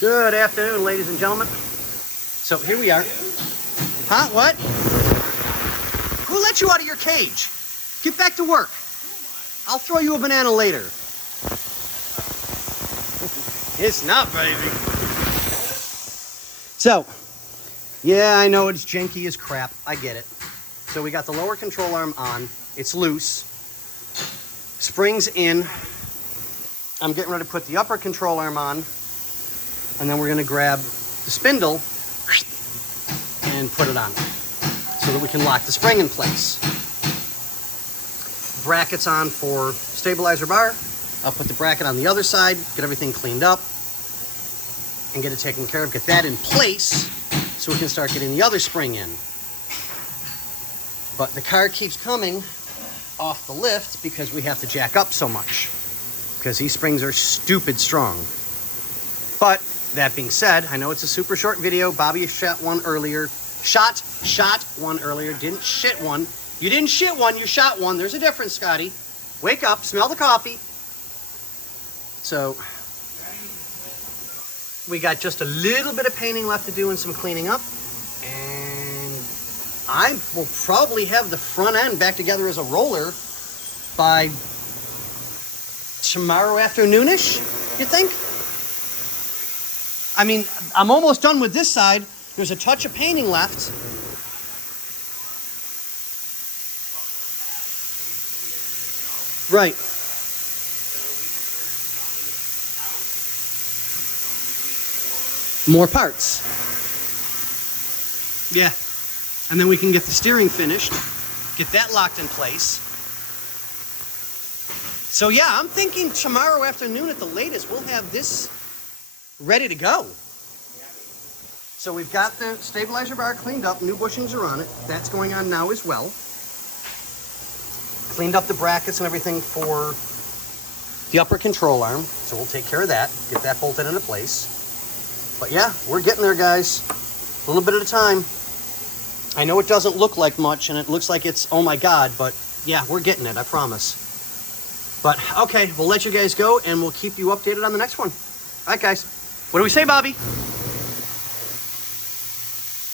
Good afternoon, ladies and gentlemen. So here we are. Huh? What? Who let you out of your cage? Get back to work. I'll throw you a banana later. It's not, baby. So, yeah, I know it's janky as crap. I get it. So we got the lower control arm on. It's loose. Springs in. I'm getting ready to put the upper control arm on. And then we're going to grab the spindle and put it on so that we can lock the spring in place. Brackets on for stabilizer bar. I'll put the bracket on the other side, get everything cleaned up, and get it taken care of. Get that in place so we can start getting the other spring in. But the car keeps coming off the lift because we have to jack up so much because these springs are stupid strong. But that being said, I know it's a super short video. Bobby shot one earlier. Shot one earlier. Didn't shit one. You didn't shit one, you shot one. There's a difference, Scotty. Wake up, smell the coffee. So, we got just a little bit of painting left to do and some cleaning up. And I will probably have the front end back together as a roller by tomorrow afternoonish, you think? I mean, I'm almost done with this side. There's a touch of painting left. Right. More parts. Yeah. And then we can get the steering finished, get that locked in place. So yeah, I'm thinking tomorrow afternoon at the latest, we'll have this ready to go. So we've got the stabilizer bar cleaned up, new bushings are on it. That's going on now as well. Cleaned up the brackets and everything for the upper control arm. So we'll take care of that, get that bolted into place. But yeah, we're getting there, guys. A little bit at a time. I know it doesn't look like much and it looks like it's, oh my God, but yeah, we're getting it, I promise. But okay, we'll let you guys go and we'll keep you updated on the next one. All right, guys. What do we say, Bobby?